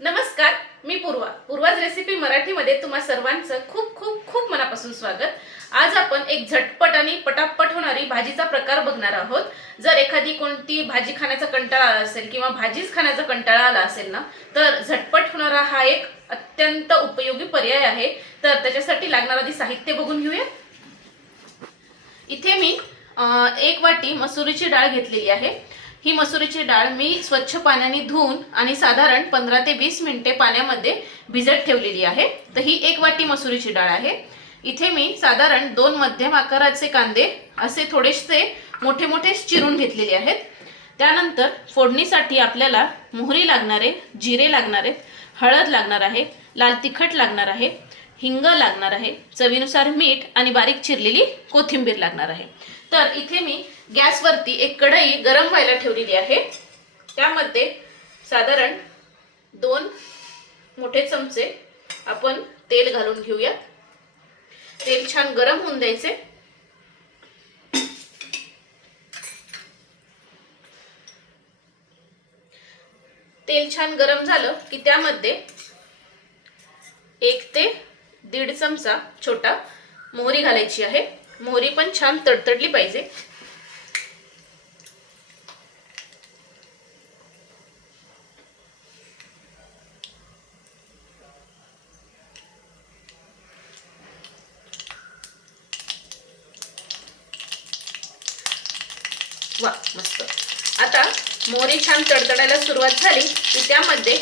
नमस्कार मी पूर्वा. पूर्वाज रेसिपी मराठीमध्ये तुम्हा सर्वांचं खूप खूप खूप मनापासून स्वागत. आज आपण एक झटपट आणि पटापट होणारी भाजीचा प्रकार बघणार आहोत. जर एखादी कोणती भाजी खाण्याचा कंटाळा आला असेल किंवा भाजीच खाण्याचा कंटाळा आला असेल ना तर झटपट होणारा हा एक अत्यंत उपयोगी पर्याय आहे. तर त्याच्यासाठी लागणार आधी साहित्य बघून घेऊया. इथे मी एक वाटी मसुरीची डाळ घेतलेली आहे. ही मसुरीची डाळ मी स्वच्छ पाण्याने धुवून आणि साधारण पंधरा ते वीस मिनिटे पाण्यामध्ये भिजत ठेवलेली आहे. तर ही एक वाटी मसुरीची डाळ आहे. इथे मी साधारण दोन मध्यम आकाराचे कांदे असे थोडेसे मोठे मोठे चिरून घेतलेले आहेत. त्यानंतर फोडणीसाठी आपल्याला मोहरी लागणार आहे जिरे लागणार आहेत हळद लागणार आहे लाल तिखट लागणार आहे हिंग लागणार आहे चवीनुसार मीठ आणि बारीक चिरलेली कोथिंबीर लागणार आहे. तर इथे मी गॅसवरती एक कढई गरम व्हायला ठेवलेली आहे. त्यामध्ये साधारण दोन मोठे चमचे आपण तेल घालून घेऊया तेल छान गरम होऊन द्यायचे. तेल छान गरम झालं की त्यामध्ये एक ते दीड चमचा छोटा मोहरी घालायची आहे. मोहरी पण छान तडतडली पाहिजे. वा मस्त. आता मोहरी छान तडतडायला सुरुवात झाली की त्यामध्ये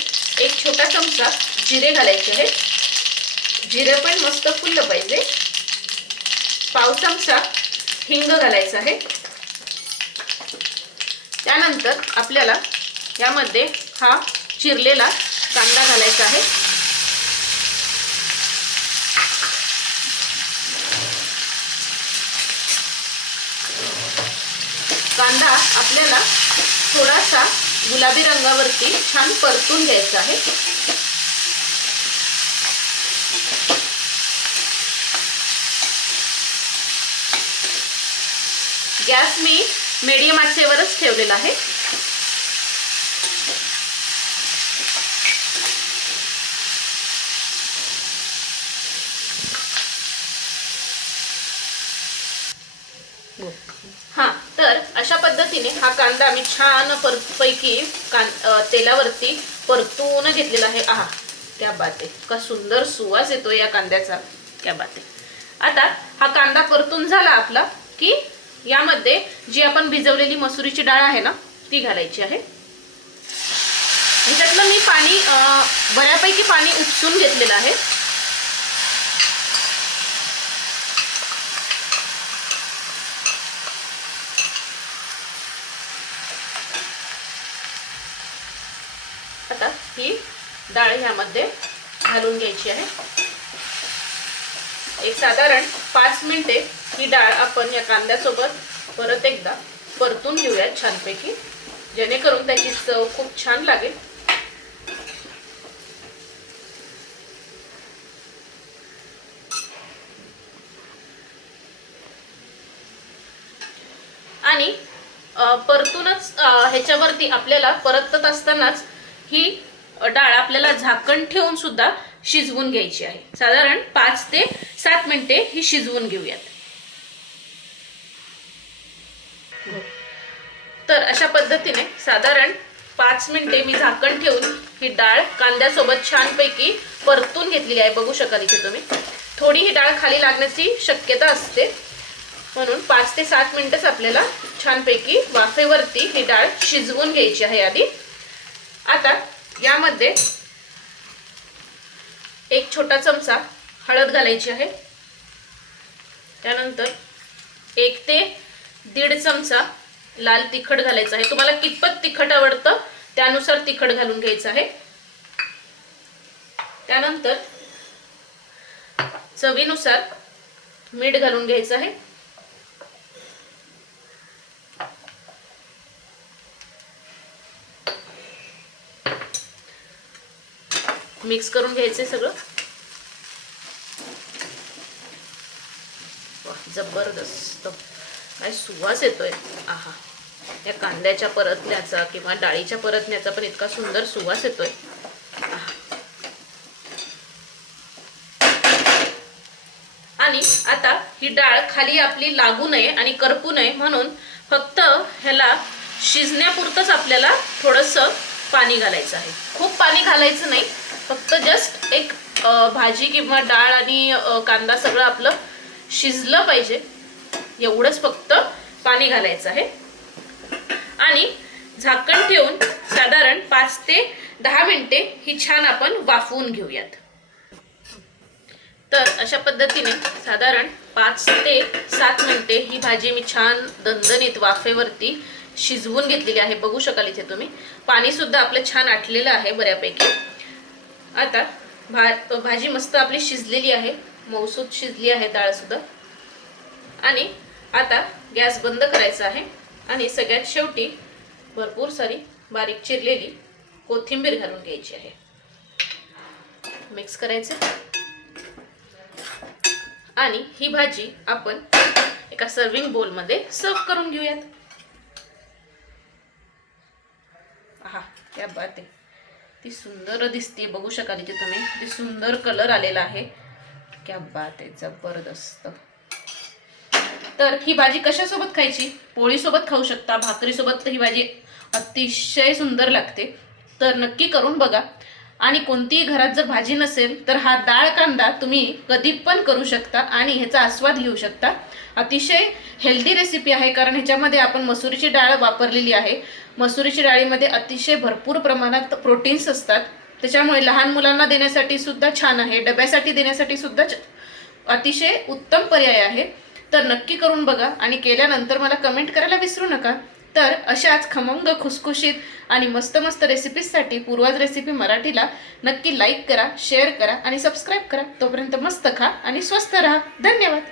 एक छोटा चमचा जिरे घालायचे आहे जिरे पण मस्त फुललं पाहिजे. पाव चमचा हिंग घालायचा आहे. त्यानंतर आपल्याला यामध्ये हा चिरलेला कांदा घालायचा आहे. कांदा आपल्याला थोडासा गुलाबी रंगावरती छान परतून घ्यायचा आहे. गॅस मी मीडियम आचेवरच ठेवलेला आहे. हा तर अशा पद्धतीने हा कांदा मी छान पर पैकी कां तेलावरती परतून घेतलेला आहे. आहा त्या बाते का सुंदर सुवास येतो या कांद्याचा. त्या बाते आता हा कांदा परतून झाला आपला की यामध्ये जी आपण भिजवलेली मसुरीची डाळ आहे ना ती घालायची आहे. ह्याच्यातलं मी पाणी बऱ्यापैकी पाणी उपसून घेतलेलं आहे. आता ही डाळ ह्यामध्ये घालून घ्यायची आहे. एक साधारण पाच मिनिटे ही डाळ आपण या कांद्यासोबत परत एकदा परतून घेऊयात छानपैकी. जेणेकरून त्याची चव खूप छान लागेल. आणि परतूनच ह्याच्यावरती आपल्याला परतत असतानाच ही डाळ आपल्याला झाकण ठेवून सुद्धा शिजवून घ्यायची आहे. साधारण पाच ते सात मिनिटे ही शिजवून घेऊयात. तर अशा पद्धतीने साधारण पाच मिनिटे मी झाकण ठेवून ही डाळ कांद्यासोबत छानपैकी परतून घेतलेली आहे. बघू शकाल इथे तुम्ही. थोडी ही डाळ खाली लागण्याची शक्यता असते. म्हणून पाच ते सात मिनटंच आपल्याला छानपैकी वाफेवरती ही डाळ शिजवून घ्यायची आहे आधी. आता यामध्ये एक छोटा चमचा हळद घालायची आहे. त्यानंतर एक ते दीड चमचा लाल तिखट घालायचं आहे. तुम्हाला कितपत तिखट आवडतं त्यानुसार तिखट घालून घ्यायचं आहे. त्यानंतर चवीनुसार मीठ घालून घ्यायचं आहे. मिक्स करून घ्यायचे सगळं. जबरदस्त. काय सुवास येतोय? आहा. या कांद्याच्या परतण्याचा किंवा डाळीच्या परतण्याचा पण इतका सुंदर सुवास येतोय. आणि आता ही डाळ खाली आपली लागू नये आणि करपू नये म्हणून फक्त ह्याला शिजण्यापुरतंच आपल्याला थोडस पाणी घालायचं आहे. खूप पाणी घालायचं नाही. फक्त जस्ट एक भाजी किंवा डाळ आणि कांदा सगळं आपलं शिजलं पाहिजे. एवढंच फक्त. पाणी घालायचं आहे. आणि झाकण ठेवून साधारण पाच ते दहा मिनिटे ही छान आपण वाफवून घेऊयात. तर अशा पद्धतीने साधारण पाच ते सात मिनिटे ही भाजी मी छान दणदणीत वाफेवरती शिजवून घेतलेली आहे. बघू शकाल इथे तुम्ही. पाणी सुद्धा आपलं छान आटलेलं आहे बऱ्यापैकी. आता भा भाजी मस्त आपली शिजलेली आहे. मौसूद शिजली आहे डाळ सुद्धा. आणि आता गॅस बंद करायचा आहे आणि सगळ्यात शेवटी भरपूर सारी बारीक चिरलेली कोथिंबीर घालून घ्यायची आहे. मिक्स करायचं. आणि ही भाजी आपण एका सर्विंग बोलमध्ये सर्व करून घेऊयात. हा क्या बात आहे. ती सुंदर दिसते. बघू शकाल इथे तुम्ही. ती सुंदर कलर आलेला आहे. क्या बात आहे. जबरदस्त. तर ही भाजी कशासोबत खायची? पोळीसोबत खाऊ शकता भाकरीसोबत ही भाजी अतिशय सुंदर लागते. तर नक्की करून बघा. आणि कोणतीही घरात जर भाजी नसेल तर हा डाळ कांदा तुम्ही कधी पण करू शकता आणि ह्याचा आस्वाद घेऊ शकता. अतिशय हेल्दी रेसिपी आहे कारण ह्याच्यामध्ये आपण मसुरीची डाळ वापरलेली आहे. मसुरीची डाळीमध्ये अतिशय भरपूर प्रमाणात प्रोटीन्स असतात. त्याच्यामुळे लहान मुलांना देण्यासाठी सुद्धा छान आहे. डब्यासाठी देण्यासाठी सुद्धा अतिशय उत्तम पर्याय आहे. तर नक्की करून बघा आणि केल्यानंतर मला कमेंट करायला विसरू नका. तर अशाच खमंग खुसखुशीत आणि मस्त मस्त रेसिपीजसाठी पूर्वाज रेसिपी मराठीला नक्की लाईक करा शेअर करा आणि सबस्क्राईब करा. तोपर्यंत मस्त खा आणि स्वस्त राहा. धन्यवाद.